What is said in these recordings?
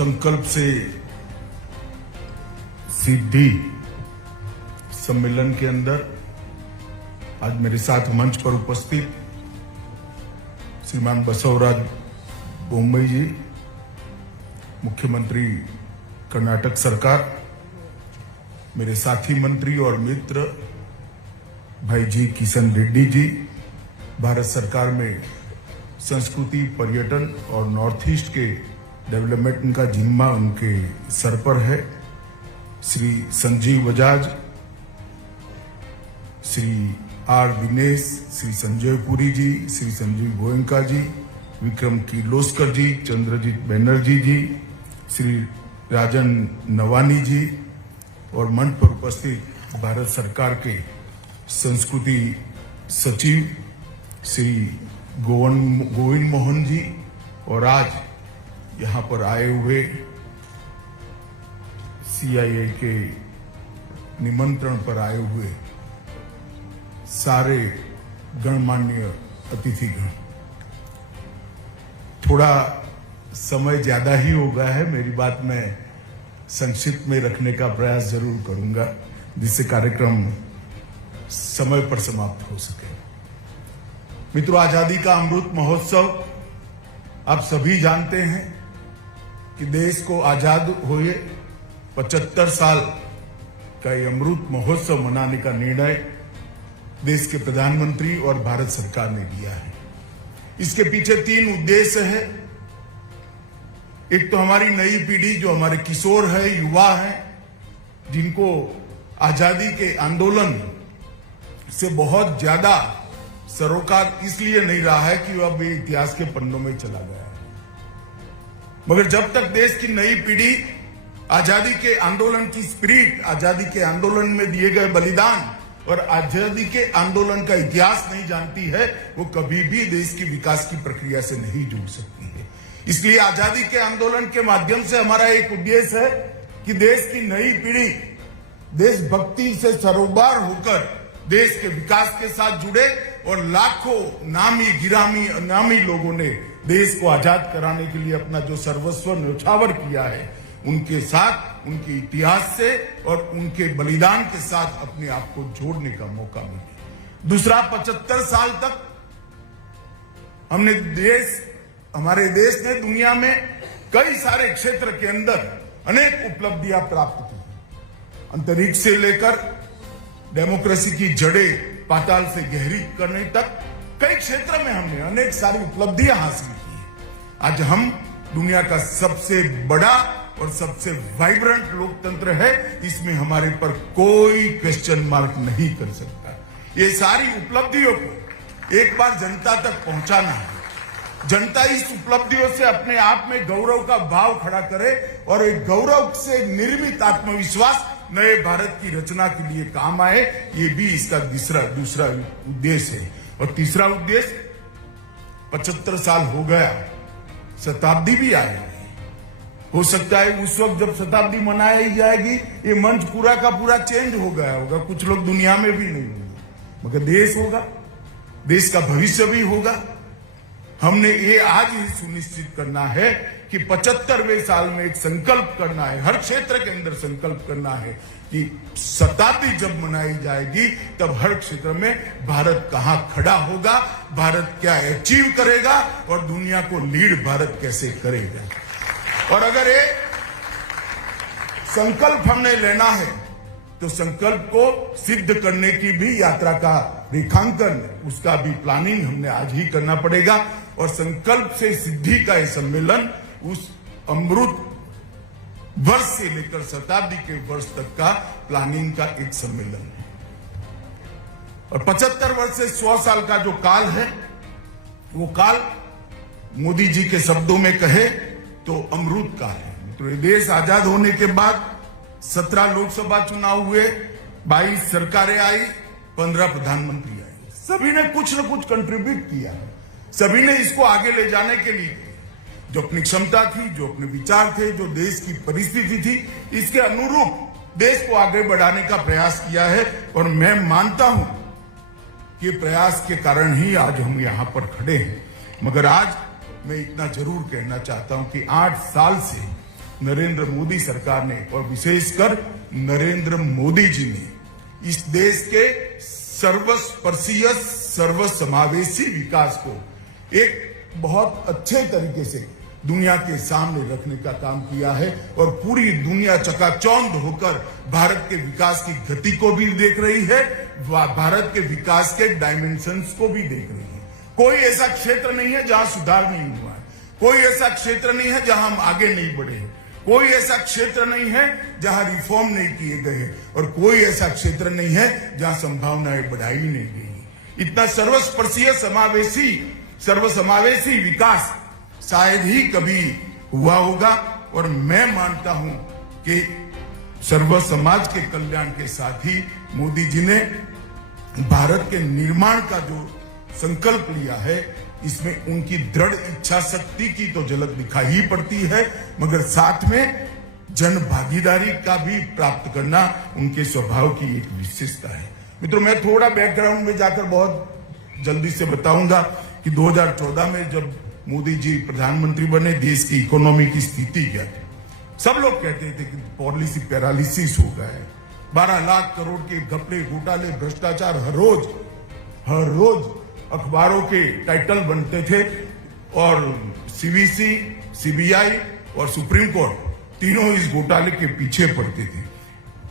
संकल्प से सिद्धि सम्मेलन के अंदर आज मेरे साथ मंच पर उपस्थित श्रीमान बसवराज बोम्मई जी, मुख्यमंत्री कर्नाटक सरकार, मेरे साथी मंत्री और मित्र भाई जी किशन रेड्डी जी, भारत सरकार में संस्कृति, पर्यटन और नॉर्थ ईस्ट के डेवलपमेंट का जिम्मा उनके सर पर है। श्री संजीव बजाज, श्री आर दिनेश, श्री संजय पुरी जी, श्री संजीव गोयंका जी, विक्रम किर्लोस्कर जी, चंद्रजीत बैनर्जी जी, श्री राजन नवानी जी और मंच पर उपस्थित भारत सरकार के संस्कृति सचिव श्री गोविंद मोहन जी और आज यहां पर आए हुए सीआईआई के निमंत्रण पर आए हुए सारे गणमान्य अतिथिगण। थोड़ा समय ज्यादा ही हो गया है, मेरी बात मैं संक्षिप्त में रखने का प्रयास जरूर करूंगा जिससे कार्यक्रम समय पर समाप्त हो सके। मित्रों, आजादी का अमृत महोत्सव आप सभी जानते हैं कि देश को आजाद हुए 75 साल का ये अमृत महोत्सव मनाने का निर्णय देश के प्रधानमंत्री और भारत सरकार ने लिया है। इसके पीछे 3 उद्देश्य है। एक तो हमारी नई पीढ़ी जो हमारे किशोर है, युवा है, जिनको आजादी के आंदोलन से बहुत ज्यादा सरोकार इसलिए नहीं रहा है कि वह अब इतिहास के पन्नों में चला गया है, मगर जब तक देश की नई पीढ़ी आजादी के आंदोलन की स्पिरिट, आजादी के आंदोलन में दिए गए बलिदान और आजादी के आंदोलन का इतिहास नहीं जानती है, वो कभी भी देश की विकास की प्रक्रिया से नहीं जुड़ सकती है। इसलिए आजादी के आंदोलन के माध्यम से हमारा एक उद्देश्य है कि देश की नई पीढ़ी देशभक्ति से सरोबार होकर देश के विकास के साथ जुड़े और लाखों नामी गिरामी अनामी लोगों ने देश को आजाद कराने के लिए अपना जो सर्वस्व न्यौछावर किया है, उनके साथ, उनके इतिहास से और उनके बलिदान के साथ अपने आप को जोड़ने का मौका मिले। दूसरा, 75 साल तक हमारे देश ने दुनिया में कई सारे क्षेत्र के अंदर अनेक उपलब्धियां प्राप्त की। अंतरिक्ष से लेकर डेमोक्रेसी की जड़ें पाताल से गहरी करने तक कई क्षेत्र में हमने अनेक सारी उपलब्धियां हासिल की है। आज हम दुनिया का सबसे बड़ा और सबसे वाइब्रेंट लोकतंत्र है, इसमें हमारे पर कोई क्वेश्चन मार्क नहीं कर सकता। ये सारी उपलब्धियों को एक बार जनता तक पहुंचाना है। जनता इस उपलब्धियों से अपने आप में गौरव का भाव खड़ा करे और एक गौरव से निर्मित आत्मविश्वास नए भारत की रचना के लिए काम आए, ये भी इसका दूसरा उद्देश्य है। और तीसरा उद्देश्य, 75 साल हो गया, शताब्दी भी आ गई। हो सकता है उस वक्त जब शताब्दी मनाई जाएगी ये मंच पूरा का पूरा चेंज हो गया होगा, कुछ लोग दुनिया में भी नहीं होंगे, मगर देश होगा, देश का भविष्य भी होगा। हमने ये आज ही सुनिश्चित करना है कि 75वें साल में एक संकल्प करना है, हर क्षेत्र के अंदर संकल्प करना है कि शताब्दी जब मनाई जाएगी तब हर क्षेत्र में भारत कहां खड़ा होगा, भारत क्या अचीव करेगा और दुनिया को लीड भारत कैसे करेगा। और अगर ये संकल्प हमने लेना है तो संकल्प को सिद्ध करने की भी यात्रा का रेखांकन, उसका भी प्लानिंग हमने आज ही करना पड़ेगा। और संकल्प से सिद्धि का यह सम्मेलन उस अमृत वर्ष से लेकर शताब्दी के वर्ष तक का प्लानिंग का एक सम्मेलन है। और 75 वर्ष से 100 साल का जो काल है, वो काल मोदी जी के शब्दों में कहे तो अमृत काल है। तो देश आजाद होने के बाद 17 लोकसभा चुनाव हुए, 22 सरकारें आई, 15 प्रधानमंत्री आए। सभी ने कुछ न कुछ कंट्रीब्यूट किया है, सभी ने इसको आगे ले जाने के लिए जो अपनी क्षमता थी, जो अपने विचार थे, जो देश की परिस्थिति थी, इसके अनुरूप देश को आगे बढ़ाने का प्रयास किया है। और मैं मानता हूं कि प्रयास के कारण ही आज हम यहां पर खड़े हैं। मगर आज मैं इतना जरूर कहना चाहता हूं कि 8 साल से नरेंद्र मोदी सरकार ने और विशेषकर नरेंद्र मोदी जी ने इस देश के सर्वस्पर्शीय सर्वसमावेशी विकास को एक बहुत अच्छे तरीके से दुनिया के सामने रखने का काम किया है और पूरी दुनिया चकाचौंध होकर भारत के विकास की गति को भी देख रही है, भारत के विकास के डायमेंशंस को भी देख रही है। कोई ऐसा क्षेत्र नहीं है जहां सुधार नहीं हुआ है, कोई ऐसा क्षेत्र नहीं है जहां हम आगे नहीं बढ़े हैं, कोई ऐसा क्षेत्र नहीं है जहां रिफॉर्म नहीं किए गए हैं और कोई ऐसा क्षेत्र नहीं है जहां संभावनाएं बढ़ाई नहीं गई। इतना सर्वस्पर्शीय सर्वसमावेशी विकास शायद ही कभी हुआ होगा और मैं मानता हूं कि सर्व समाज के कल्याण के साथ ही मोदी जी ने भारत के निर्माण का जो संकल्प लिया है, इसमें उनकी दृढ़ इच्छा शक्ति की तो झलक दिखाई ही पड़ती है, मगर साथ में जन भागीदारी का भी प्राप्त करना उनके स्वभाव की एक विशेषता है। मित्रों, मैं थोड़ा बैकग्राउंड में जाकर बहुत जल्दी से बताऊंगा कि 2014 में जब मोदी जी प्रधानमंत्री बने, देश की इकोनॉमी की स्थिति क्या थी। सब लोग कहते थे कि पॉलिसी पैरालिसिस हो गया है, 12 लाख करोड़ के घपले घोटाले भ्रष्टाचार हर रोज अखबारों के टाइटल बनते थे और सीवीसी, सीबीआई और सुप्रीम कोर्ट तीनों इस घोटाले के पीछे पड़ते थे।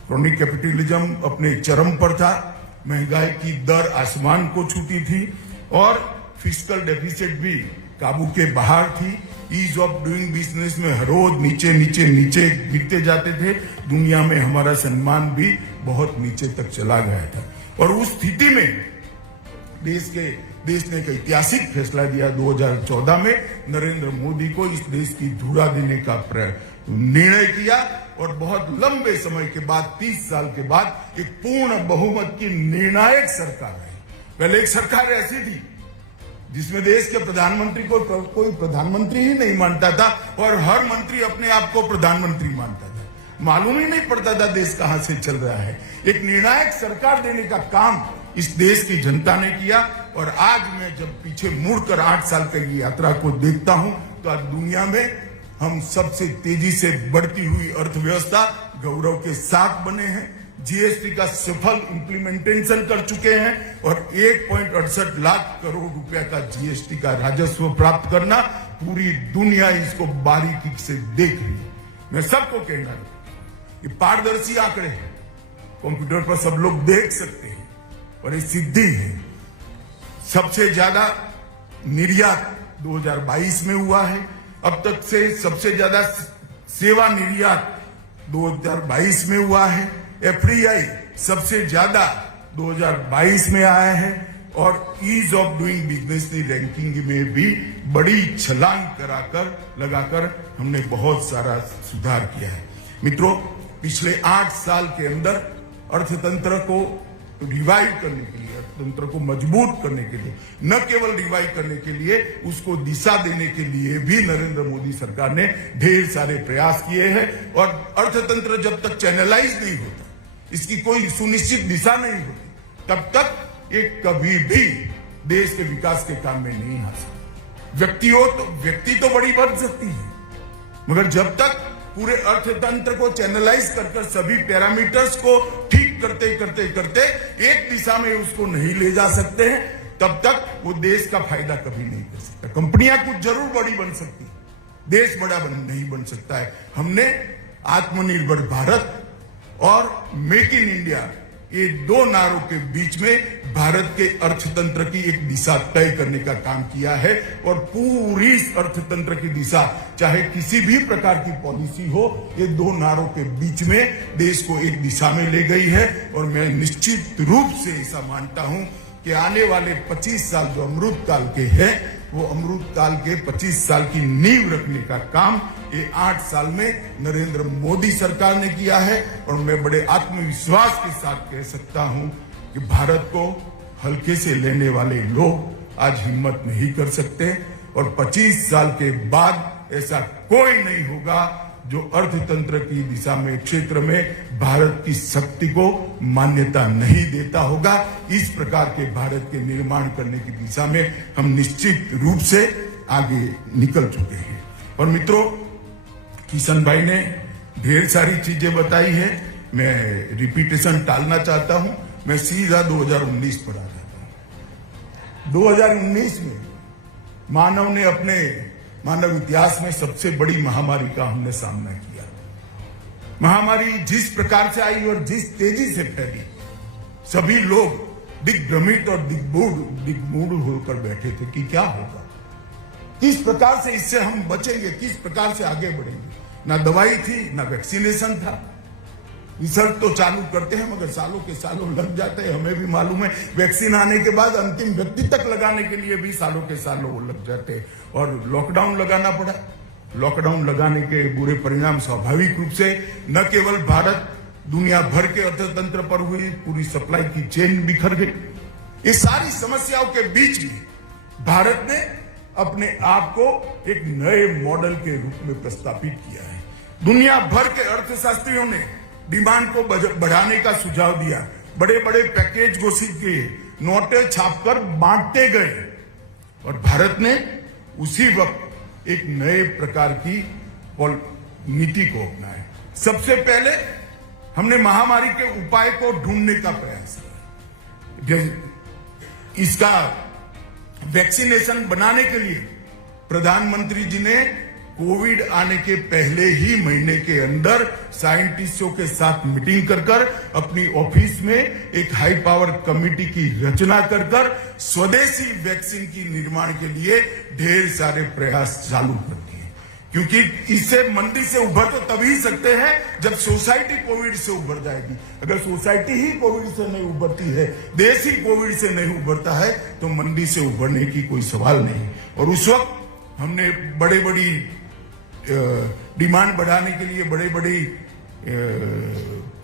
क्रॉनिक कैपिटलिज्म अपने चरम पर था, महंगाई की दर आसमान को छूती थी और फिस्कल डेफिसिट भी काबू के बाहर थी। ईज ऑफ डूइंग बिजनेस में हर रोज नीचे गिरते जाते थे। दुनिया में हमारा सम्मान भी बहुत नीचे तक चला गया था और उस स्थिति में देश ने एक ऐतिहासिक फैसला दिया 2014 में, नरेंद्र मोदी को इस देश की धुरा देने का निर्णय किया और बहुत लंबे समय के बाद 30 साल के बाद एक पूर्ण बहुमत की निर्णायक सरकार आई। पहले एक सरकार ऐसी थी जिसमें देश के प्रधानमंत्री को कोई प्रधानमंत्री ही नहीं मानता था और हर मंत्री अपने आप को प्रधानमंत्री मानता था, मालूम ही नहीं पड़ता था देश कहां से चल रहा है। एक निर्णायक सरकार देने का काम इस देश की जनता ने किया और आज मैं जब पीछे मुड़कर 8 साल की यात्रा को देखता हूं तो आज दुनिया में हम सबसे तेजी से बढ़ती हुई अर्थव्यवस्था गौरव के साथ बने हैं, जीएसटी का सफल इंप्लीमेंटेशन कर चुके हैं और 1.68 लाख करोड़ रुपया का जीएसटी का राजस्व प्राप्त करना पूरी दुनिया इसको बारीकी से देख रही है। मैं सबको कहना ये पारदर्शी आंकड़े हैं, कंप्यूटर पर सब लोग देख सकते हैं और ये सिद्धि है। सबसे ज्यादा निर्यात 2022 में हुआ है, अब तक से सबसे ज्यादा सेवा निर्यात 2022 में हुआ है, एफडीआई सबसे ज्यादा 2022 में आया है और ईज ऑफ डूइंग बिजनेस की रैंकिंग में भी बड़ी छलांग लगाकर हमने बहुत सारा सुधार किया है। मित्रों, पिछले 8 साल के अंदर अर्थतंत्र को रिवाइव करने के लिए, अर्थतंत्र को मजबूत करने के लिए, न केवल रिवाइव करने के लिए, उसको दिशा देने के लिए भी नरेंद्र मोदी सरकार ने ढेर सारे प्रयास किए हैं और अर्थतंत्र जब तक चैनलाइज नहीं होता, इसकी कोई सुनिश्चित दिशा नहीं होती, तब तक ये कभी भी देश के विकास के काम में नहीं आ सकता। व्यक्ति तो बड़ी बढ़ सकती है, मगर जब तक पूरे अर्थतंत्र को चैनलाइज कर सभी पैरामीटर्स को ठीक करते एक दिशा में उसको नहीं ले जा सकते हैं, तब तक वो देश का फायदा कभी नहीं कर सकता। कंपनियां कुछ जरूर बड़ी बन सकती, देश बड़ा नहीं बन सकता है। हमने आत्मनिर्भर भारत और मेक इन इंडिया, ये 2 नारों के बीच में भारत के अर्थतंत्र की एक दिशा तय करने का काम किया है और पूरी अर्थतंत्र की दिशा, चाहे किसी भी प्रकार की पॉलिसी हो, ये 2 नारों के बीच में देश को एक दिशा में ले गई है। और मैं निश्चित रूप से ऐसा मानता हूं कि आने वाले 25 साल जो अमृत काल के हैं, वो अमृत काल के 25 साल की नींव रखने का काम ये 8 साल में नरेंद्र मोदी सरकार ने किया है और मैं बड़े आत्मविश्वास के साथ कह सकता हूं कि भारत को हल्के से लेने वाले लोग आज हिम्मत नहीं कर सकते और 25 साल के बाद ऐसा कोई नहीं होगा जो अर्थतंत्र की दिशा में, क्षेत्र में भारत की शक्ति को मान्यता नहीं देता होगा। इस प्रकार के भारत के निर्माण करने की दिशा में हम निश्चित रूप से आगे निकल चुके हैं। और मित्रों, किशन भाई ने ढेर सारी चीजें बताई है, मैं रिपीटेशन टालना चाहता हूं। मैं सीधा 2019 पर आ जाता हूं। 2019 में मानव इतिहास में सबसे बड़ी महामारी का हमने सामना किया। महामारी जिस प्रकार से आई और जिस तेजी से फैली, सभी लोग दिग्भ्रमित और दिग्मूढ़ होकर बैठे थे कि क्या होगा, किस प्रकार से इससे हम बचेंगे, किस प्रकार से आगे बढ़ेंगे। ना दवाई थी, ना वैक्सीनेशन था। रिसर्च तो चालू करते हैं मगर सालों के सालों लग जाते हैं, हमें भी मालूम है। वैक्सीन आने के बाद अंतिम व्यक्ति तक लगाने के लिए भी सालों के सालों वो लग जाते हैं। और लॉकडाउन लगाना पड़ा। लॉकडाउन लगाने के बुरे परिणाम स्वाभाविक रूप से न केवल भारत, दुनिया भर के अर्थतंत्र पर हुई, पूरी सप्लाई की चेन बिखर गई। ये सारी समस्याओं के बीच में भारत ने अपने आप को एक नए मॉडल के रूप में प्रस्तावित किया है। दुनिया भर के अर्थशास्त्रियों ने डिमांड को बढ़ाने का सुझाव दिया, बड़े बड़े पैकेज घोषित किए, नोटें छापकर बांटते गए और भारत ने उसी वक्त एक नए प्रकार की नीति को अपनाया। सबसे पहले हमने महामारी के उपाय को ढूंढने का प्रयास किया। इसका वैक्सीनेशन बनाने के लिए प्रधानमंत्री जी ने कोविड आने के पहले ही महीने के अंदर साइंटिस्टों के साथ मीटिंग कर अपनी ऑफिस में एक हाई पावर कमेटी की रचना कर स्वदेशी वैक्सीन की निर्माण के लिए ढेर सारे प्रयास चालू कर दिए। क्योंकि इससे मंदी से उभर तो तभी सकते हैं जब सोसाइटी कोविड से उभर जाएगी। अगर सोसाइटी ही कोविड से नहीं उभरती है, देश ही कोविड से नहीं उभरता है, तो मंदी से उभरने की कोई सवाल नहीं। और उस वक्त हमने बड़ी डिमांड बढ़ाने के लिए बड़े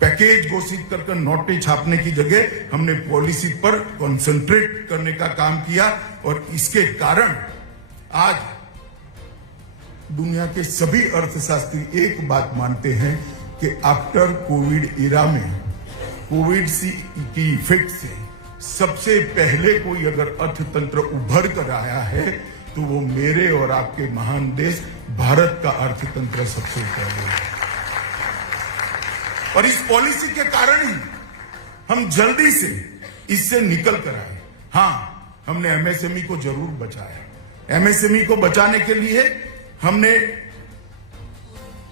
पैकेज घोषित कर नोटें छापने की जगह हमने पॉलिसी पर कंसंट्रेट करने का काम किया। और इसके कारण आज दुनिया के सभी अर्थशास्त्री एक बात मानते हैं कि आफ्टर कोविड इरा में कोविड की इफेक्ट से सबसे पहले कोई अगर अर्थतंत्र उभर कर आया है तो वो मेरे और आपके महान देश भारत का अर्थतंत्र सबसे पहले है। और इस पॉलिसी के कारण ही हम जल्दी से इससे निकल कर आए। हां, हमने एमएसएमई को जरूर बचाया। एमएसएमई को बचाने के लिए हमने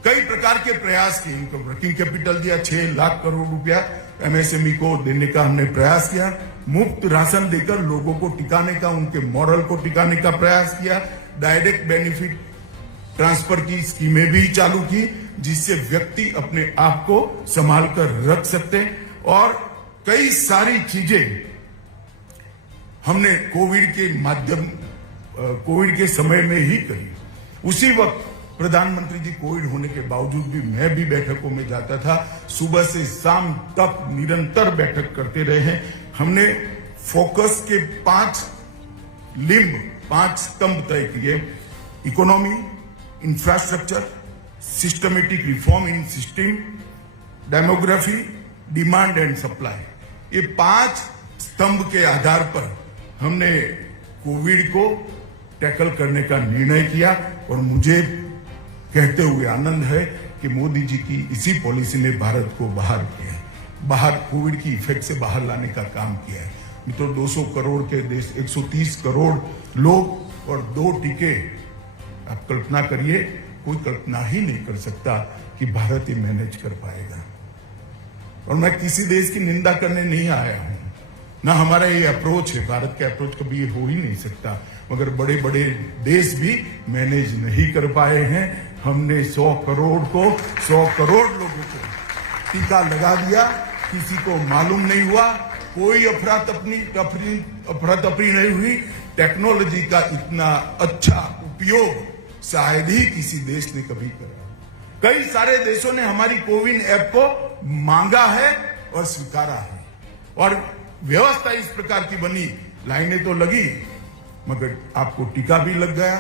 कई प्रकार के प्रयास किए। इनको वर्किंग कैपिटल दिया, 6 लाख करोड़ रुपया एमएसएमई को देने का हमने प्रयास किया। मुफ्त राशन देकर लोगों को टिकाने का, उनके मॉरल को टिकाने का प्रयास किया। डायरेक्ट बेनिफिट ट्रांसफर की स्कीमें भी चालू की, जिससे व्यक्ति अपने आप को संभाल कर रख सकते। और कई सारी चीजें हमने कोविड के समय में ही करी। उसी वक्त प्रधानमंत्री जी कोविड होने के बावजूद भी मैं भी बैठकों में जाता था, सुबह से शाम तक निरंतर बैठक करते रहे हैं। हमने फोकस के 5 स्तंभ तय किए: economy, infrastructure, systematic reform in system, demography, demand and supply. ये 5 स्तंभ के आधार पर हमने कोविड को टैकल करने का निर्णय किया। और मुझे कहते हुए आनंद है कि मोदी जी की इसी पॉलिसी ने भारत को बाहर कोविड की इफेक्ट से बाहर लाने का काम किया है। मित्रों, 200 करोड़ के देश, 130 करोड़ लोग और 2 टीके, आप कल्पना करिए, कोई कल्पना ही नहीं कर सकता कि भारत ये मैनेज कर पाएगा। और मैं किसी देश की निंदा करने नहीं आया हूं, ना हमारा ये अप्रोच है। भारत के अप्रोच कभी ये हो ही नहीं सकता, मगर बड़े बड़े देश भी मैनेज नहीं कर पाए हैं। हमने 100 करोड़ लोगों को टीका लगा दिया, किसी को मालूम नहीं हुआ, कोई अफरा तफरी नहीं हुई। टेक्नोलॉजी का इतना अच्छा उपयोग शायद ही किसी देश ने कभी करा। कई सारे देशों ने हमारी कोविन ऐप को मांगा है और स्वीकारा है। और व्यवस्था इस प्रकार की बनी, लाइनें तो लगी मगर आपको टीका भी लग गया,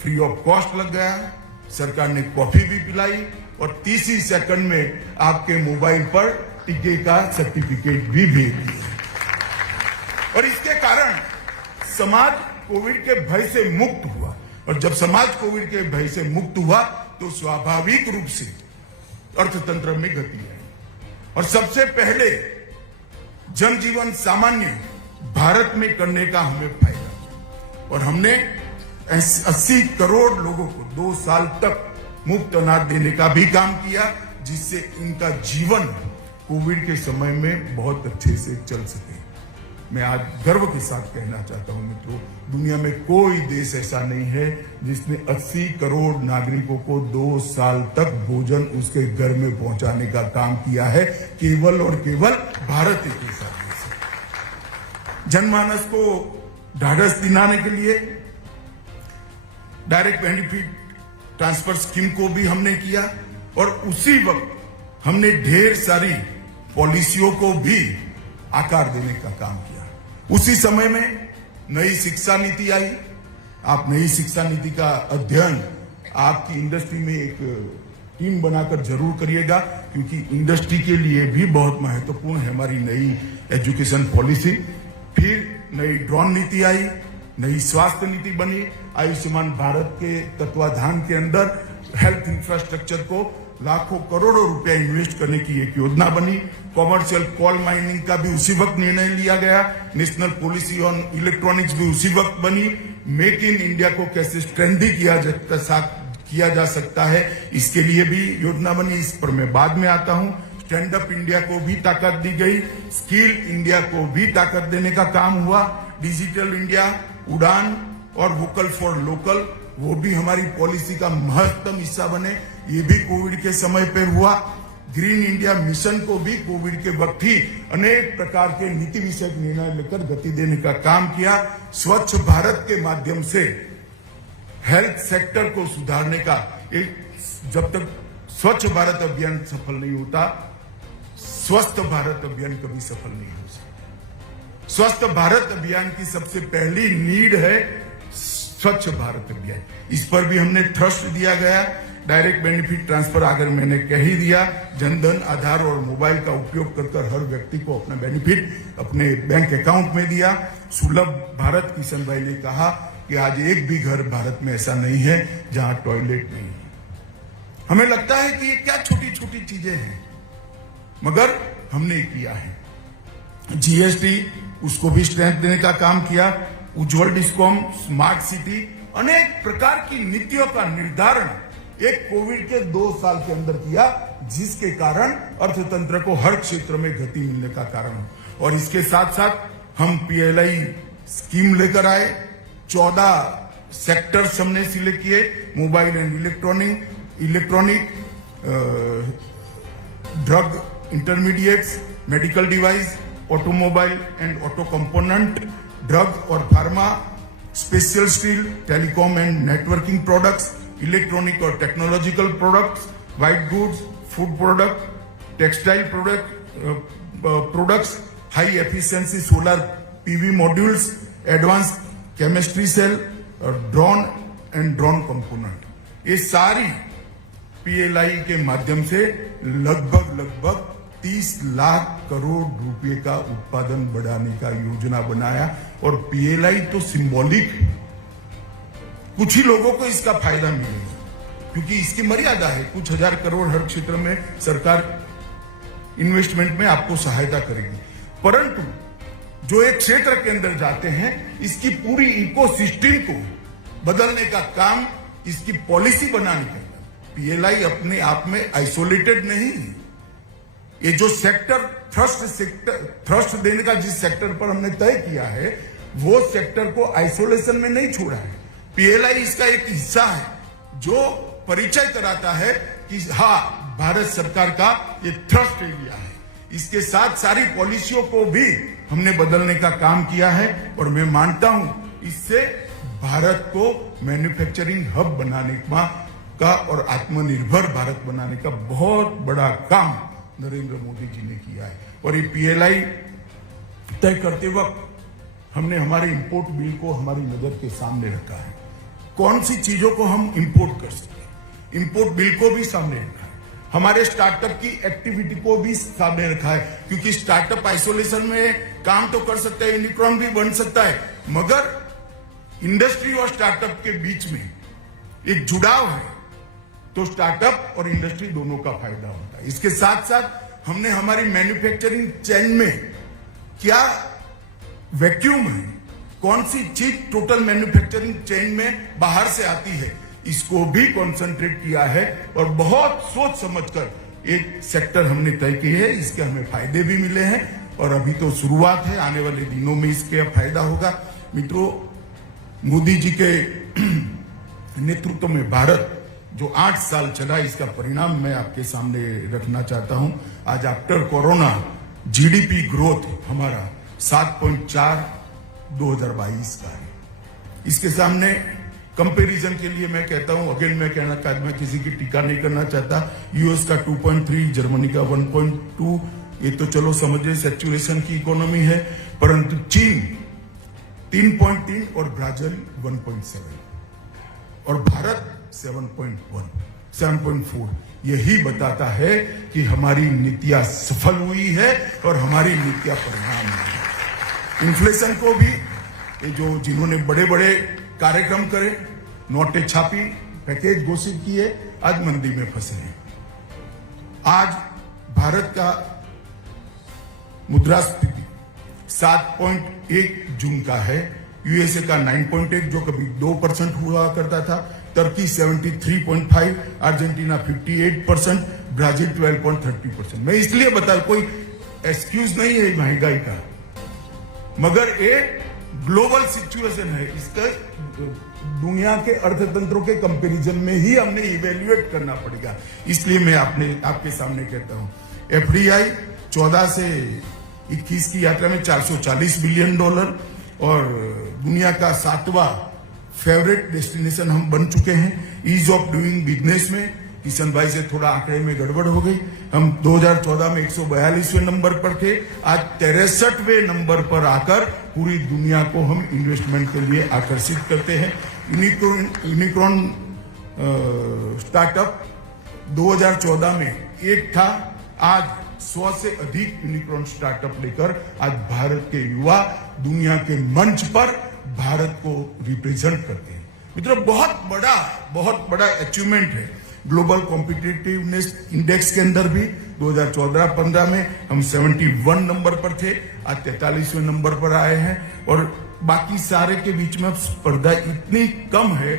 फ्री ऑफ कॉस्ट लग गया, सरकार ने कॉफी भी पिलाई और 30 ही सेकंड में आपके मोबाइल पर टीके का सर्टिफिकेट भी भेज दिया। और इसके कारण समाज कोविड के भय से मुक्त हुआ। और जब समाज कोविड के भय से मुक्त हुआ तो स्वाभाविक रूप से अर्थतंत्र में गति आई और सबसे पहले जनजीवन सामान्य भारत में करने का हमें फायदा हुआ और हमने 80 करोड़ लोगों को 2 साल तक मुफ्त अनाज देने का भी काम किया, जिससे इनका जीवन कोविड के समय में बहुत अच्छे से चल सके। मैं आज गर्व के साथ कहना चाहता हूं मित्रों, दुनिया में कोई देश ऐसा नहीं है जिसने 80 करोड़ नागरिकों को 2 साल तक भोजन उसके घर में पहुंचाने का काम किया है, केवल और केवल भारत एक ऐसा देश है। जनमानस को ढाढ़स दिलाने के लिए डायरेक्ट बेनिफिट ट्रांसफर स्कीम को भी हमने किया और उसी वक्त हमने ढेर सारी पॉलिसियों को भी आकार देने का काम किया। उसी समय में नई शिक्षा नीति आई। आप नई शिक्षा नीति का अध्ययन आपकी इंडस्ट्री में एक टीम बनाकर जरूर करिएगा, क्योंकि इंडस्ट्री के लिए भी बहुत महत्वपूर्ण है हमारी नई एजुकेशन पॉलिसी। फिर नई ड्रोन नीति आई, नई स्वास्थ्य नीति बनी, आयुष्मान भारत के तत्वाधान के अंदर हेल्थ इंफ्रास्ट्रक्चर को लाखों करोड़ों रुपया इन्वेस्ट करने की एक योजना बनी। कॉमर्शियल कोल माइनिंग का भी उसी वक्त निर्णय लिया गया। नेशनल पॉलिसी ऑन इलेक्ट्रॉनिक्स भी उसी वक्त बनी। मेक इन इंडिया को कैसे स्ट्रेंथी किया जा सकता है, इसके लिए भी योजना बनी। इस पर मैं बाद में आता हूं। स्टैंड अप इंडिया को भी ताकत दी गई, स्किल इंडिया को भी ताकत देने का काम हुआ। डिजिटल इंडिया, उड़ान और वोकल फॉर लोकल, वो भी हमारी पॉलिसी का महत्वपूर्ण हिस्सा बने, ये भी कोविड के समय पर हुआ। ग्रीन इंडिया मिशन को भी कोविड के वक्त ही अनेक प्रकार के नीति विषयक निर्णय लेकर गति देने का काम किया। स्वच्छ भारत के माध्यम से हेल्थ सेक्टर को सुधारने का एक, जब तक स्वच्छ भारत अभियान सफल नहीं होता, स्वस्थ भारत अभियान कभी सफल नहीं हो सकता। स्वस्थ भारत अभियान की सबसे पहली नीड है स्वच्छ भारत अभियान। इस पर भी हमने ट्रस्ट दिया गया। डायरेक्ट बेनिफिट ट्रांसफर अगर मैंने कह ही दिया, जनधन, आधार और मोबाइल का उपयोग कर हर व्यक्ति को अपना बेनिफिट अपने बैंक अकाउंट में दिया। सुलभ भारत, किशन भाई ने कहा कि आज एक भी घर भारत में ऐसा नहीं है जहां टॉयलेट नहीं है। हमें लगता है कि ये क्या छोटी छोटी चीजें हैं, मगर हमने किया है। जीएसटी, उसको भी स्ट्रेंथ देने का काम किया। उज्जवल डिस्कॉम, स्मार्ट सिटी, अनेक प्रकार की नीतियों का निर्धारण एक कोविड के 2 साल के अंदर किया, जिसके कारण अर्थतंत्र को हर क्षेत्र में गति मिलने का कारण हो। और इसके साथ साथ हम पीएलआई स्कीम लेकर आए। 14 सेक्टर्स हमने सिलेक्ट किए, mobile and electronic, drug intermediates, medical device, automobile and auto component, drug और pharma, special steel, telecom and networking products, electronic और technological products, white goods, food product, textile products, high efficiency solar PV modules, advance chemistry cell, drone and drone component. ये सारी PLI के माध्यम से लगभग 30 लाख करोड़ रुपए का उत्पादन बढ़ाने का योजना बनाया। और पीएलआई तो सिंबॉलिक है, कुछ ही लोगों को इसका फायदा मिलेगा, क्योंकि इसकी मर्यादा है। कुछ हजार करोड़ हर क्षेत्र में सरकार इन्वेस्टमेंट में आपको सहायता करेगी, परंतु जो एक क्षेत्र के अंदर जाते हैं, इसकी पूरी इकोसिस्टम को बदलने का काम, इसकी पॉलिसी बनाने का काम। पीएलआई अपने आप में आइसोलेटेड नहीं है। ये जो सेक्टर थ्रस्ट देने का जिस सेक्टर पर हमने तय किया है, वो सेक्टर को आइसोलेशन में नहीं छोड़ा है। पीएलआई इसका एक हिस्सा है जो परिचय कराता है कि हाँ, भारत सरकार का ये थ्रस्ट एरिया है। इसके साथ सारी पॉलिसियों को भी हमने बदलने का काम किया है और मैं मानता हूं इससे भारत को मैन्युफैक्चरिंग हब बनाने का और आत्मनिर्भर भारत बनाने का बहुत बड़ा काम नरेंद्र मोदी जी ने किया है। और ये पीएलआई तय करते वक्त हमने हमारे इंपोर्ट बिल को हमारी नजर के सामने रखा है। कौन सी चीजों को हम इंपोर्ट कर सकते हैं, इंपोर्ट बिल को भी सामने रखा है। हमारे स्टार्टअप की एक्टिविटी को भी सामने रखा है, क्योंकि स्टार्टअप आइसोलेशन में काम तो कर सकता है, यूनिकॉर्न भी बन सकता है, मगर इंडस्ट्री और स्टार्टअप के बीच में एक जुड़ाव है। तो स्टार्टअप और इंडस्ट्री दोनों का फायदा होता है। इसके साथ साथ हमने हमारी मैन्युफैक्चरिंग चेन में क्या वैक्यूम है, कौन सी चीज टोटल मैन्युफैक्चरिंग चेन में बाहर से आती है, इसको भी कॉन्सेंट्रेट किया है और बहुत सोच समझकर एक सेक्टर हमने तय की है। इसके हमें फायदे भी मिले हैं और अभी तो शुरुआत है, आने वाले दिनों में इसके फायदा होगा। मित्रों, मोदी जी के नेतृत्व में भारत जो 8 साल चला, इसका परिणाम मैं आपके सामने रखना चाहता हूं। आज आफ्टर कोरोना जीडीपी ग्रोथ हमारा 7.4 2022 का है। इसके सामने कंपैरिजन के लिए मैं कहता हूं, अगेन मैं कहना चाहता, मैं किसी की टीका नहीं करना चाहता, यूएस का 2.3, जर्मनी का 1.2, ये तो चलो समझे सैचुरेशन की इकोनॉमी है, परंतु चीन 3.3 और ब्राजील 1.7 और भारत 7.4। यही बताता है कि हमारी नीतियां सफल हुई है और हमारी नीतियां परिणाम है। इन्फ्लेशन को भी ये जो जिन्होंने बड़े बड़े कार्यक्रम करे, नोटें छापी, पैकेज घोषित किए, आज मंदी में फंसे हैं। आज भारत का मुद्रास्फीति 7.1 जून का है, यूएसए का 9.1 जो कभी 2% हुआ करता था, टर्की 73.5, अर्जेंटीना 58%, ब्राजील 12.30%। मैं इसलिए बता, कोई एक्सक्यूज नहीं है महंगाई का, मगर एक ग्लोबल सिचुएशन है। इसका दुनिया के अर्थतंत्रों के कंपैरिजन में ही हमने इवेल्युएट करना पड़ेगा। इसलिए मैं आपके सामने कहता हूं, एफडीआई 14 से 21 की यात्रा में $440 बिलियन और दुनिया का 7वां फेवरेट डेस्टिनेशन हम बन चुके हैं। ईज ऑफ डूइंग बिजनेस में किशन भाई से थोड़ा आंकड़े में गड़बड़ हो गई, हम 2014 में 142वें नंबर पर थे, आज 63वें नंबर पर आकर पूरी दुनिया को हम इन्वेस्टमेंट के लिए आकर्षित करते हैं। यूनिकॉर्न स्टार्टअप 2014 में एक था, आज 100 से अधिक यूनिकॉर्न स्टार्टअप लेकर आज भारत के युवा दुनिया के मंच पर भारत को रिप्रेजेंट करते हैं। मित्रों, बहुत बड़ा अचीवमेंट है। ग्लोबल कॉम्पिटिटिवनेस इंडेक्स के अंदर भी 2014-15 में हम 71 नंबर पर थे, आज 43वें नंबर पर आए हैं और बाकी सारे के बीच में स्पर्धा इतनी कम है,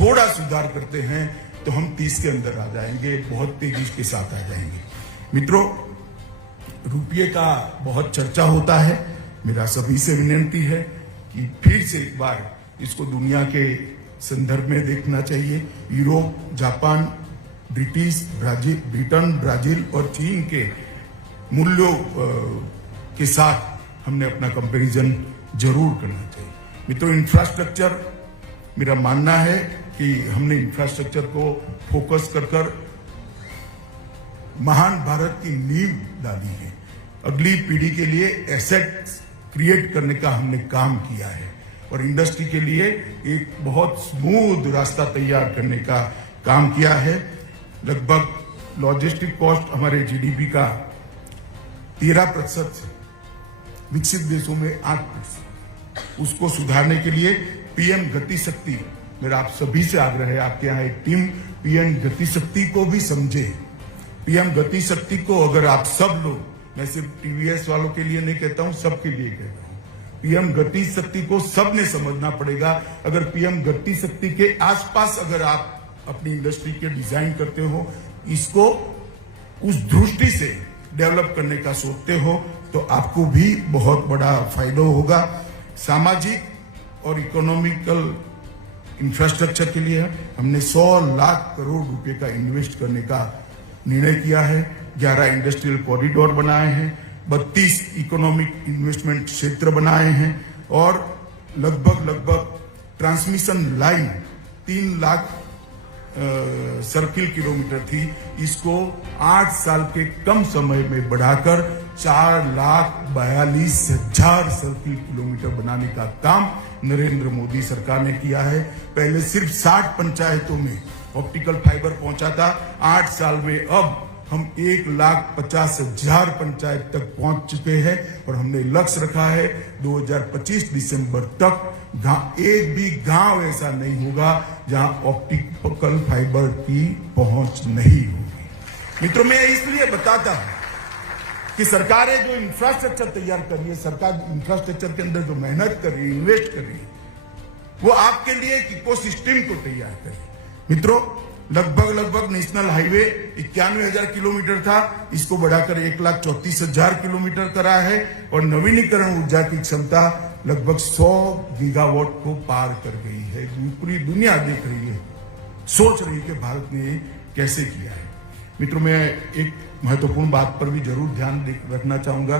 थोड़ा सुधार करते हैं तो हम 30 के अंदर आ जाएंगे, बहुत तेजी के साथ आ जाएंगे। मित्रों, रुपये का बहुत चर्चा होता है, मेरा सभी से विनती है कि फिर से एक बार इसको दुनिया के संदर्भ में देखना चाहिए। यूरोप, जापान, ब्रिटेन, ब्राजील और चीन के मूल्यों के साथ हमने अपना कंपैरिजन जरूर करना चाहिए। मित्रों, इंफ्रास्ट्रक्चर, मेरा मानना है कि हमने इंफ्रास्ट्रक्चर को फोकस कर महान भारत की नींव डाली है। अगली पीढ़ी के लिए एसेट्स क्रिएट करने का हमने काम किया है और इंडस्ट्री के लिए एक बहुत स्मूथ रास्ता तैयार करने का काम किया है। लगभग लॉजिस्टिक कॉस्ट हमारे जीडीपी का 13% से विकसित देशों में 8%, उसको सुधारने के लिए पीएम गति शक्ति, मेरा आप सभी से आग्रह है, आपके यहाँ एक टीम पीएम गति शक्ति को भी समझे। पीएम गति शक्ति को अगर आप सब लोग, मैं सिर्फ टीवीएस वालों के लिए नहीं कहता हूं, सबके लिए कहता हूं, पीएम गति शक्ति को सबने समझना पड़ेगा। अगर पीएम गति शक्ति के आसपास अगर आप अपनी इंडस्ट्री के डिजाइन करते हो, इसको उस दृष्टि से डेवलप करने का सोचते हो, तो आपको भी बहुत बड़ा फायदा होगा। सामाजिक और इकोनॉमिकल इंफ्रास्ट्रक्चर के लिए हमने 100 लाख करोड़ रुपए का इन्वेस्ट करने का निर्णय किया है। 11 इंडस्ट्रियल कॉरिडोर बनाए हैं, 32 इकोनॉमिक इन्वेस्टमेंट क्षेत्र बनाए हैं और लगभग transmission line 3 lakh circle kilometre थी, इसको 8 साल के कम समय में बढ़ाकर 4,42,000 सर्किल किलोमीटर बनाने का काम नरेंद्र मोदी सरकार ने किया है। पहले सिर्फ 60 पंचायतों में ऑप्टिकल फाइबर पहुंचा था, 8 साल में अब हम 1,50,000 पंचायत तक पहुंच चुके हैं और हमने लक्ष्य रखा है 2025 दिसंबर तक एक भी गांव ऐसा नहीं होगा जहां ऑप्टिकल फाइबर की पहुंच नहीं होगी। मित्रों, मैं इसलिए बताता हूं कि सरकारें जो इंफ्रास्ट्रक्चर तैयार कर रही है, सरकार इंफ्रास्ट्रक्चर के अंदर जो मेहनत कर रही है, इन्वेस्ट कर रही है, वो आपके लिए एक इकोसिस्टम को तैयार कर रही है। मित्रों, लगभग नेशनल हाईवे 91,000 किलोमीटर था, इसको बढ़ाकर 1,34,000 किलोमीटर करा है और नवीनीकरण ऊर्जा की क्षमता लगभग 100 गीगावाट को पार कर गई है। पूरी दुनिया देख रही है, सोच रही है कि भारत ने कैसे किया है। मित्रों, मैं एक महत्वपूर्ण बात पर भी जरूर ध्यान रखना चाहूंगा।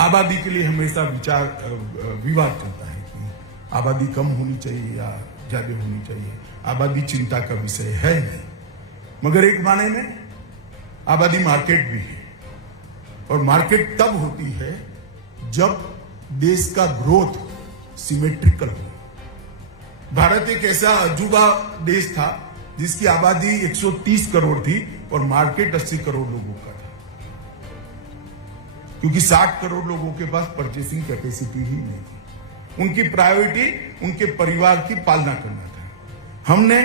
आबादी के लिए हमेशा विवाद चलता है कि आबादी कम होनी चाहिए या ज्यादा होनी चाहिए। आबादी चिंता का विषय है ही, मगर एक माने में आबादी मार्केट भी है और मार्केट तब होती है जब देश का ग्रोथ सिमेट्रिकल हो। भारत एक ऐसा अजूबा देश था जिसकी आबादी 130 करोड़ थी और मार्केट 80 करोड़ लोगों का था, क्योंकि 60 करोड़ लोगों के पास परचेसिंग कैपेसिटी ही नहीं थी। उनकी प्रायोरिटी उनके परिवार की पालना करना था। हमने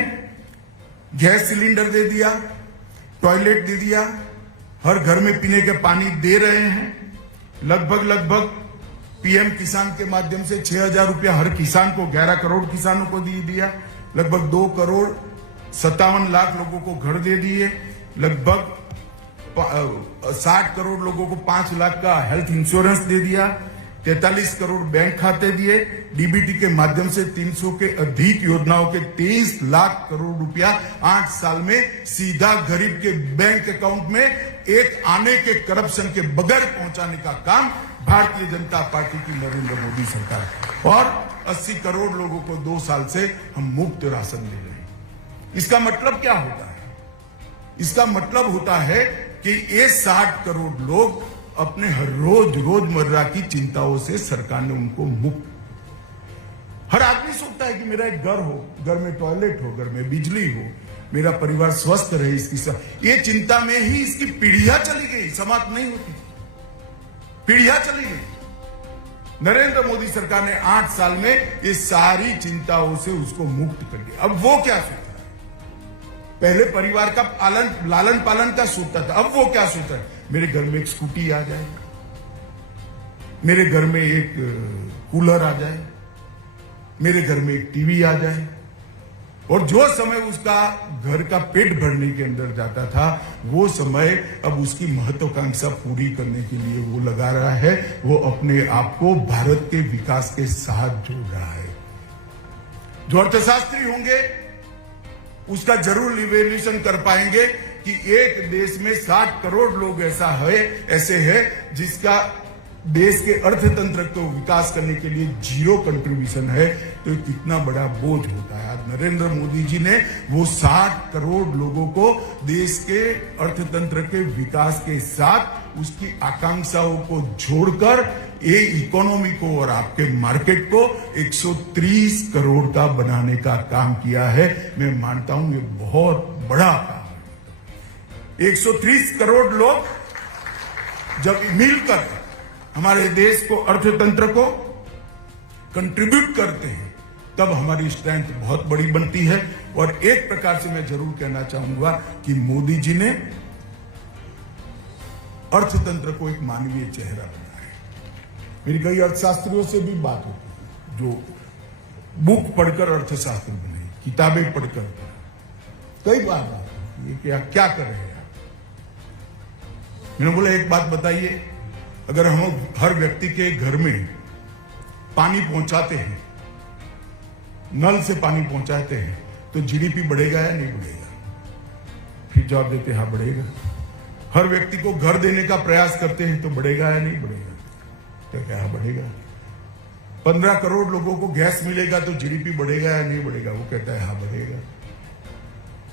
गैस सिलेंडर दे दिया, टॉयलेट दे दिया, हर घर में पीने के पानी दे रहे हैं। लगभग पीएम किसान के माध्यम से 6,000 रुपया हर किसान को, 11 करोड़ किसानों को दे दिया। लगभग 2,57,00,000 लोगों को घर दे दिए। लगभग 60 करोड़ लोगों को 5 लाख का हेल्थ इंश्योरेंस दे दिया। 43 करोड़ बैंक खाते दिए। डीबीटी के माध्यम से 300 के अधिक योजनाओं के 23 लाख करोड़ रुपया 8 साल में सीधा गरीब के बैंक अकाउंट में एक आने के करप्शन के बगैर पहुंचाने का काम भारतीय जनता पार्टी की नरेंद्र मोदी सरकार। और 80 करोड़ लोगों को 2 साल से हम मुफ्त राशन दे रहे हैं। इसका मतलब क्या होता है? इसका मतलब होता है कि ये 60 करोड़ लोग अपने हर रोजमर्रा की चिंताओं से सरकार ने उनको मुक्त। हर आदमी सोचता है कि मेरा एक घर हो, घर में टॉयलेट हो, घर में बिजली हो, मेरा परिवार स्वस्थ रहे। इसकी ये चिंता में ही इसकी पीढ़ियां चली गई, समाप्त नहीं होती, पीढ़ियां चली गई। नरेंद्र मोदी सरकार ने 8 साल में ये सारी चिंताओं से उसको मुक्त कर दिया। अब वो क्या सोचता है? पहले परिवार का लालन पालन का सोचता था, अब वो क्या सोचता है? मेरे घर में एक स्कूटी आ जाए, मेरे घर में एक कूलर आ जाए, मेरे घर में एक टीवी आ जाए। और जो समय उसका घर का पेट भरने के अंदर जाता था, वो समय अब उसकी महत्वाकांक्षा पूरी करने के लिए वो लगा रहा है। वो अपने आप को भारत के विकास के साथ जोड़ रहा है। जो अर्थशास्त्री होंगे उसका जरूर इवैल्यूएशन कर पाएंगे कि एक देश में 60 करोड़ लोग ऐसे है जिसका देश के अर्थतंत्र को विकास करने के लिए 0 कंट्रीब्यूशन है, तो कितना बड़ा बोझ होता है। आज नरेंद्र मोदी जी ने वो 60 करोड़ लोगों को देश के अर्थतंत्र के विकास के साथ उसकी आकांक्षाओं को जोड़कर ये इकोनॉमी को और आपके मार्केट को 130 करोड़ का बनाने का काम किया है। मैं मानता हूं ये बहुत बड़ा काम है। 130 करोड़ लोग जब मिलकर हमारे देश को, अर्थतंत्र को कंट्रीब्यूट करते हैं, तब हमारी स्ट्रेंथ बहुत बड़ी बनती है। और एक प्रकार से मैं जरूर कहना चाहूंगा कि मोदी जी ने अर्थतंत्र को एक मानवीय चेहरा बनाया है। मेरी कई अर्थशास्त्रियों से भी बात होती है जो बुक पढ़कर अर्थशास्त्र बने, किताबें पढ़कर। कई बार बात होती है कि क्या कर रहे हैं आप? मैंने बोला एक बात बताइए, अगर हम हर व्यक्ति के घर में पानी पहुंचाते हैं, नल से पानी पहुंचाते हैं, तो जीडीपी बढ़ेगा या नहीं बढ़ेगा? फिर जवाब देते हैं हाँ बढ़ेगा। हर व्यक्ति को घर देने का प्रयास करते हैं तो बढ़ेगा या नहीं बढ़ेगा? तो क्या बढ़ेगा। 15 करोड़ लोगों को गैस मिलेगा तो जीडीपी बढ़ेगा या नहीं बढ़ेगा? वो कहता है हाँ बढ़ेगा।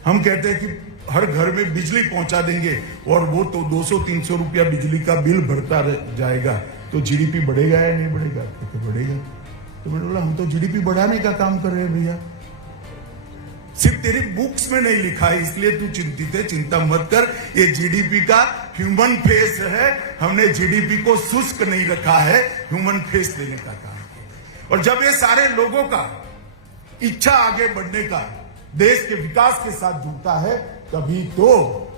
हम कहते हैं कि हर घर में बिजली पहुंचा देंगे और वो तो 200-300 रुपया बिजली का बिल भरता जाएगा, तो जीडीपी बढ़ेगा या नहीं बढ़ेगा? कहते बढ़ेगा। तो मैंने बोला हम तो जीडीपी बढ़ाने का काम कर रहे हैं भैया। सिर्फ तेरी बुक्स में नहीं लिखा है, इसलिए तू चिंतित है, चिंता मत कर। ये जीडीपी का ह्यूमन फेस है, हमने जीडीपी को शुष्क नहीं रखा है, ह्यूमन फेस देने का काम है। और जब ये सारे लोगों का इच्छा आगे बढ़ने का देश के विकास के साथ जुड़ता है, तभी तो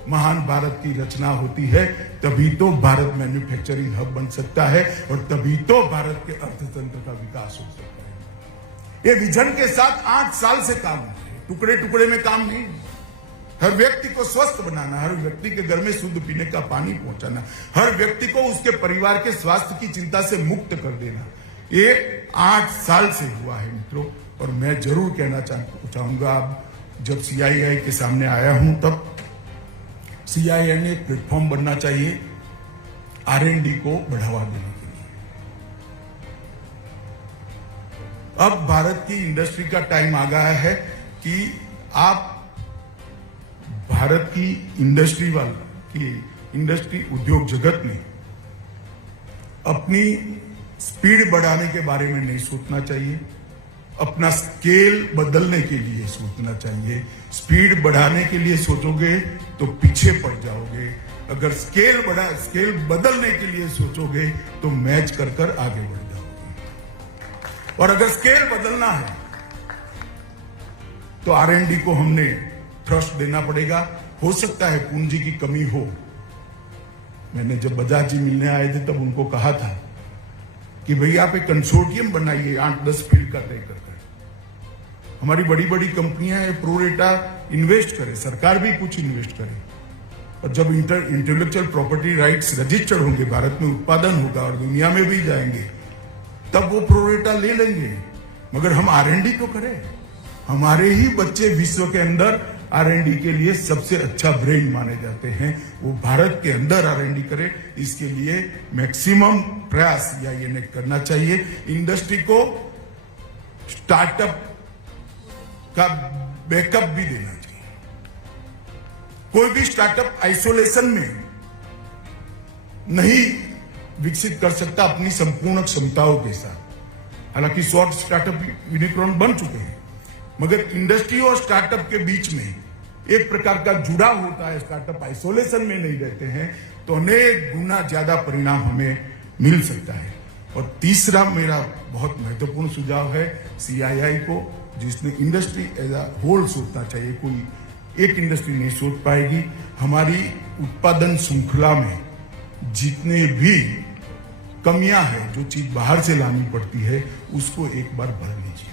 महान भारत की रचना होती है, तभी तो भारत मैन्युफैक्चरिंग हब बन सकता है, और तभी तो भारत के अर्थतंत्र का विकास हो सकता है। ये विजन के साथ 8 साल से काम है, टुकड़े टुकड़े में काम नहीं। हर व्यक्ति को स्वस्थ बनाना, हर व्यक्ति के घर में शुद्ध पीने का पानी पहुंचाना, हर व्यक्ति को उसके परिवार के स्वास्थ्य की चिंता से मुक्त कर देना, ये 8 साल से हुआ है मित्रों। और मैं जरूर कहना चाहूंगा, अब जब सीआईआई के सामने आया हूं, तब सीआईआई ने एक प्लेटफॉर्म बनना चाहिए R&D को बढ़ावा देने के लिए। अब भारत की इंडस्ट्री का टाइम आ गया है कि आप भारत की इंडस्ट्री उद्योग जगत में अपनी स्पीड बढ़ाने के बारे में नहीं सोचना चाहिए, अपना स्केल बदलने के लिए सोचना चाहिए। स्पीड बढ़ाने के लिए सोचोगे तो पीछे पड़ जाओगे, अगर स्केल बदलने के लिए सोचोगे तो मैच कर आगे बढ़ जाओगे। और अगर स्केल बदलना है तो R&D को हमने थ्रस्ट देना पड़ेगा। हो सकता है पूंजी की कमी हो। मैंने जब बजाज जी मिलने आए थे तब उनको कहा था कि भाई आप एक कंसोर्टियम बनाइए 8-10 फील्ड का तय कर। हमारी बड़ी बड़ी कंपनियां हैं, प्रोरेटा इन्वेस्ट करे, सरकार भी कुछ इन्वेस्ट करे, और जब इंटेलेक्चुअल प्रॉपर्टी राइट्स रजिस्टर्ड होंगे, भारत में उत्पादन होगा और दुनिया में भी जाएंगे, तब वो प्रोरेटा ले लेंगे। मगर हम R&D तो करें, हमारे ही बच्चे विश्व के अंदर R&D के लिए सबसे अच्छा ब्रेन माने जाते हैं, वो भारत के अंदर R&D करे। इसके लिए मैक्सिमम प्रयास सीआईआई ने करना चाहिए। इंडस्ट्री को स्टार्टअप का बैकअप भी देना चाहिए। कोई भी स्टार्टअप आइसोलेशन में नहीं विकसित कर सकता अपनी संपूर्ण क्षमताओं के साथ। हालांकि शॉर्ट स्टार्टअप यूनिकॉर्न बन चुके हैं, मगर इंडस्ट्री और स्टार्टअप के बीच में एक प्रकार का जुड़ाव होता है। स्टार्टअप आइसोलेशन में नहीं रहते हैं तो अनेक गुना ज्यादा परिणाम हमें मिल सकता है। और तीसरा मेरा बहुत महत्वपूर्ण सुझाव है सीआईआई को, जिसने इंडस्ट्री एज अ होल सोचना चाहिए। कोई एक इंडस्ट्री नहीं सोच पाएगी। हमारी उत्पादन श्रृंखला में जितने भी कमियां हैं, जो चीज बाहर से लानी पड़ती है, उसको एक बार भर लीजिए।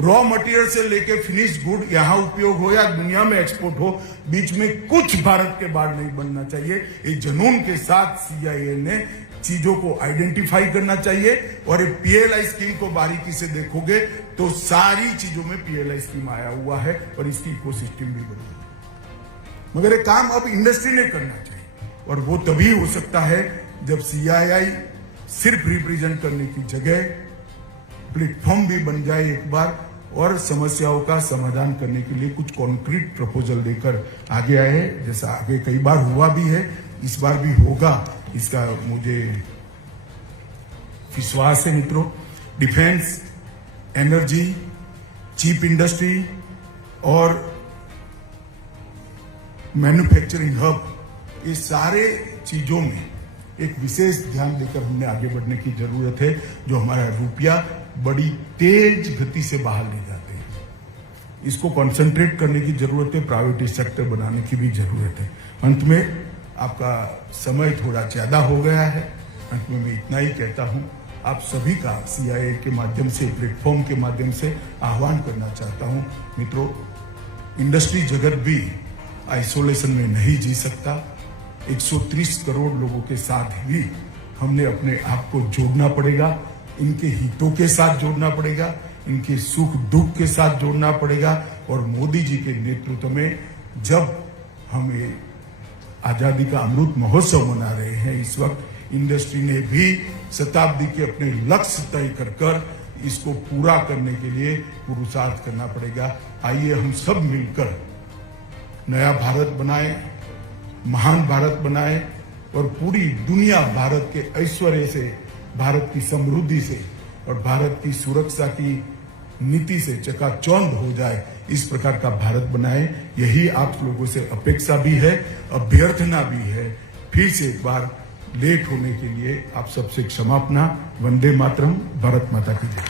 रॉ मटेरियल से लेके फिनिश गुड यहां उपयोग हो या दुनिया में एक्सपोर्ट हो, बीच में कुछ भारत के बाहर नहीं बनना चाहिए। एक जुनून के साथ सीआईआई ने चीजों को आइडेंटिफाई करना चाहिए। और ये पीएलआई स्कीम को बारीकी से देखोगे तो सारी चीजों में पीएलआई स्कीम आया हुआ है और इसकी इकोसिस्टम भी बनी। मगर ये काम अब इंडस्ट्री ने करना चाहिए, और वो तभी हो सकता है जब सीआईआई सिर्फ रिप्रेजेंट करने की जगह प्लेटफॉर्म भी बन जाए एक बार, और समस्याओं का समाधान करने के लिए कुछ कॉन्क्रीट प्रपोजल देकर आगे आए, जैसा आगे कई बार हुआ भी है, इस बार भी होगा, इसका मुझे विश्वास है मित्रों। डिफेंस, एनर्जी, चीप इंडस्ट्री और मैन्युफैक्चरिंग हब, ये सारे चीजों में एक विशेष ध्यान देकर हमने आगे बढ़ने की जरूरत है, जो हमारा रुपया बड़ी तेज गति से बाहर ले जाते हैं। इसको कंसंट्रेट करने की जरूरत है, प्राइवेट सेक्टर बनाने की भी जरूरत है। अंत में आपका समय थोड़ा ज्यादा हो गया है, अंत में मैं इतना ही कहता हूं, आप सभी का सीआईआई के माध्यम से, प्लेटफॉर्म के माध्यम से आह्वान करना चाहता हूं। मित्रों, इंडस्ट्री जगत भी आइसोलेशन में नहीं जी सकता। 130 करोड़ लोगों के साथ भी हमने अपने आप को जोड़ना पड़ेगा, इनके हितों के साथ जोड़ना पड़ेगा, इनके सुख दुख के साथ जोड़ना पड़ेगा। और मोदी जी के नेतृत्व में जब हम ये आजादी का अमृत महोत्सव मना रहे हैं, इस वक्त इंडस्ट्री ने भी शताब्दी के अपने लक्ष्य तय कर इसको पूरा करने के लिए पुरुषार्थ करना पड़ेगा। आइए हम सब मिलकर नया भारत बनाएं, महान भारत बनाएं, और पूरी दुनिया भारत के ऐश्वर्य से, भारत की समृद्धि से और भारत की सुरक्षा की नीति से चकाचौंध हो जाए, इस प्रकार का भारत बनाए, यही आप लोगों से अपेक्षा भी है, अभ्यर्थना भी है। फिर से एक बार लेट होने के लिए आप सबसे क्षमापना। वंदे मातरम, भारत माता की जय।